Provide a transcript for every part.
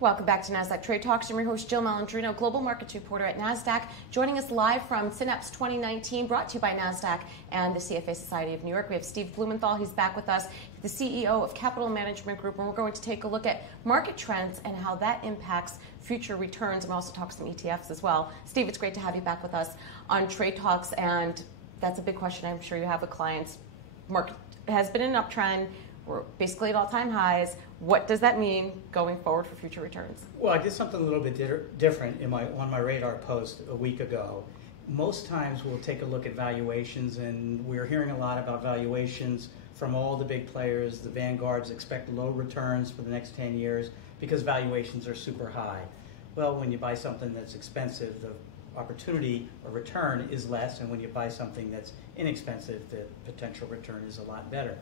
Welcome back to Nasdaq Trade Talks. I'm your host, Jill Malandrino, Global Markets Reporter at Nasdaq. Joining us live from Synapse 2019, brought to you by Nasdaq and the CFA Society of New York. We have Steve Blumenthal. He's back with us, the CEO of Capital Management Group, and we're going to take a look at market trends and how that impacts future returns, and we'll also talk some ETFs as well. Steve, it's great to have you back with us on Trade Talks, and that's a big question I'm sure you have with clients. Market has been in an uptrend. We're basically at all-time highs. What does that mean going forward for future returns? Well, I did something a little bit different on my radar post a week ago. Most times we'll take a look at valuations, and we're hearing a lot about valuations from all the big players. The vanguards expect low returns for the next 10 years because valuations are super high. Well, when you buy something that's expensive, the opportunity or return is less, and when you buy something that's inexpensive, the potential return is a lot better.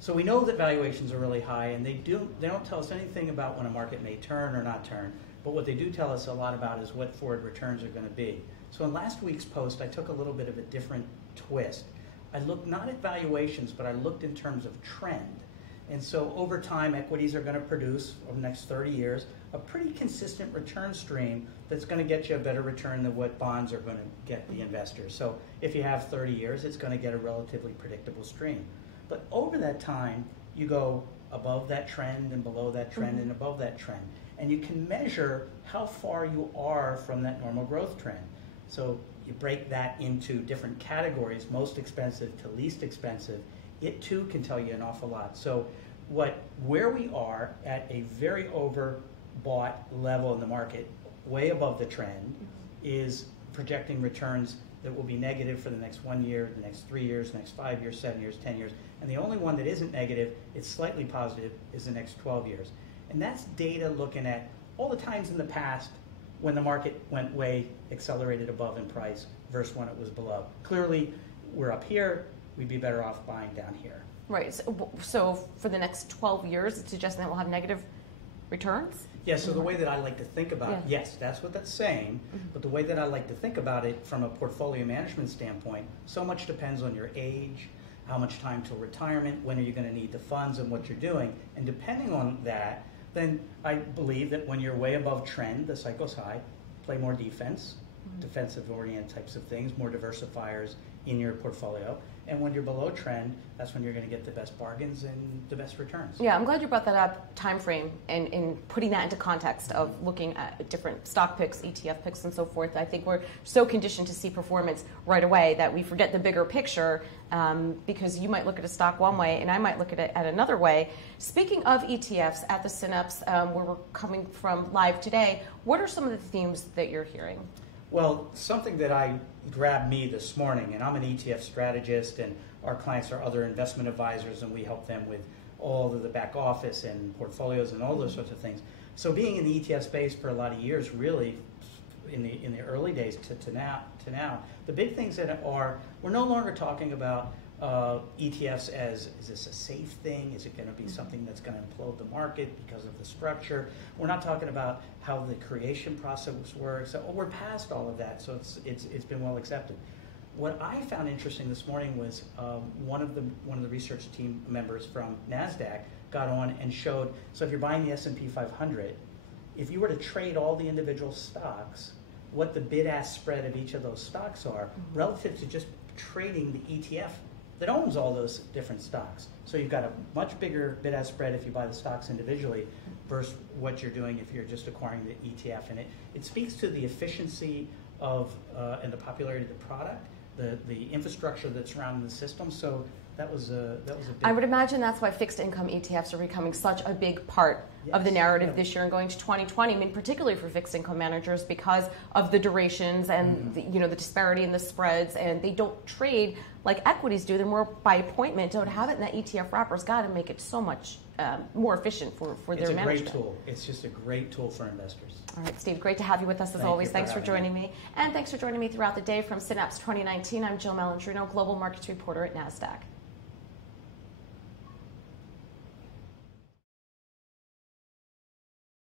So we know that valuations are really high, and they don't tell us anything about when a market may turn or not turn, but what they do tell us a lot about is what forward returns are going to be. So in last week's post, I took a little bit of a different twist. I looked not at valuations, but I looked in terms of trend. And so over time, equities are going to produce, over the next 30 years, a pretty consistent return stream that's going to get you a better return than what bonds are going to get the investors. So if you have 30 years, it's going to get a relatively predictable stream. But over that time, you go above that trend and below that trend and above that trend. And you can measure how far you are from that normal growth trend. So you break that into different categories, most expensive to least expensive. It too can tell you an awful lot. So where we are at a very overbought level in the market, way above the trend, is projecting returns that will be negative for the next 1 year, the next 3 years, the next 5 years, 7 years, 10 years. And the only one that isn't negative, it's slightly positive, is the next 12 years. And that's data looking at all the times in the past when the market went way accelerated above in price versus when it was below. Clearly, we're up here, we'd be better off buying down here. Right, so for the next 12 years, it's suggesting that we'll have negative returns? Yes, so the way that I like to think about it, yes, that's what that's saying, but the way that I like to think about it from a portfolio management standpoint, so much depends on your age, how much time till retirement, when are you going to need the funds, and what you're doing. And depending on that, then I believe that when you're way above trend, the cycle's high, play more defense, defensive-oriented types of things, more diversifiers in your portfolio. And when you're below trend, that's when you're going to get the best bargains and the best returns. Yeah, I'm glad you brought that up, time frame, and putting that into context of looking at different stock picks, ETF picks, and so forth. I think we're so conditioned to see performance right away that we forget the bigger picture because you might look at a stock one way and I might look at it at another way. Speaking of ETFs at the Synapse, where we're coming from live today, what are some of the themes that you're hearing? Well, something that grabbed me this morning, and I'm an ETF strategist, and our clients are other investment advisors, and we help them with all of the back office and portfolios and all those sorts of things. So being in the ETF space for a lot of years, really, in the early days to now, the big things that we're no longer talking about ETFs as, is this a safe thing? Is it going to be something that's going to implode the market because of the structure? We're not talking about how the creation process works. So we're past all of that, so it's been well accepted. What I found interesting this morning was one of the research team members from Nasdaq got on and showed, so if you're buying the S&P 500, if you were to trade all the individual stocks, what the bid-ask spread of each of those stocks are relative to just trading the ETF that owns all those different stocks. So you've got a much bigger bid-ask spread if you buy the stocks individually versus what you're doing if you're just acquiring the ETF. And it speaks to the efficiency of and the popularity of the product, the infrastructure that's surrounding the system. So that was a big. I would imagine that's why fixed income ETFs are becoming such a big part of the narrative this year and going to 2020. I mean, particularly for fixed income managers because of the durations and the disparity in the spreads, and they don't trade like equities do. They're more by appointment. So to have it in that ETF wrapper's got to make it so much more efficient for their management. It's a great tool. It's just a great tool for investors. All right, Steve, great to have you with us as always. Thanks for joining me. And thanks for joining me throughout the day from Synapse 2019. I'm Jill Malandrino, Global Markets Reporter at Nasdaq.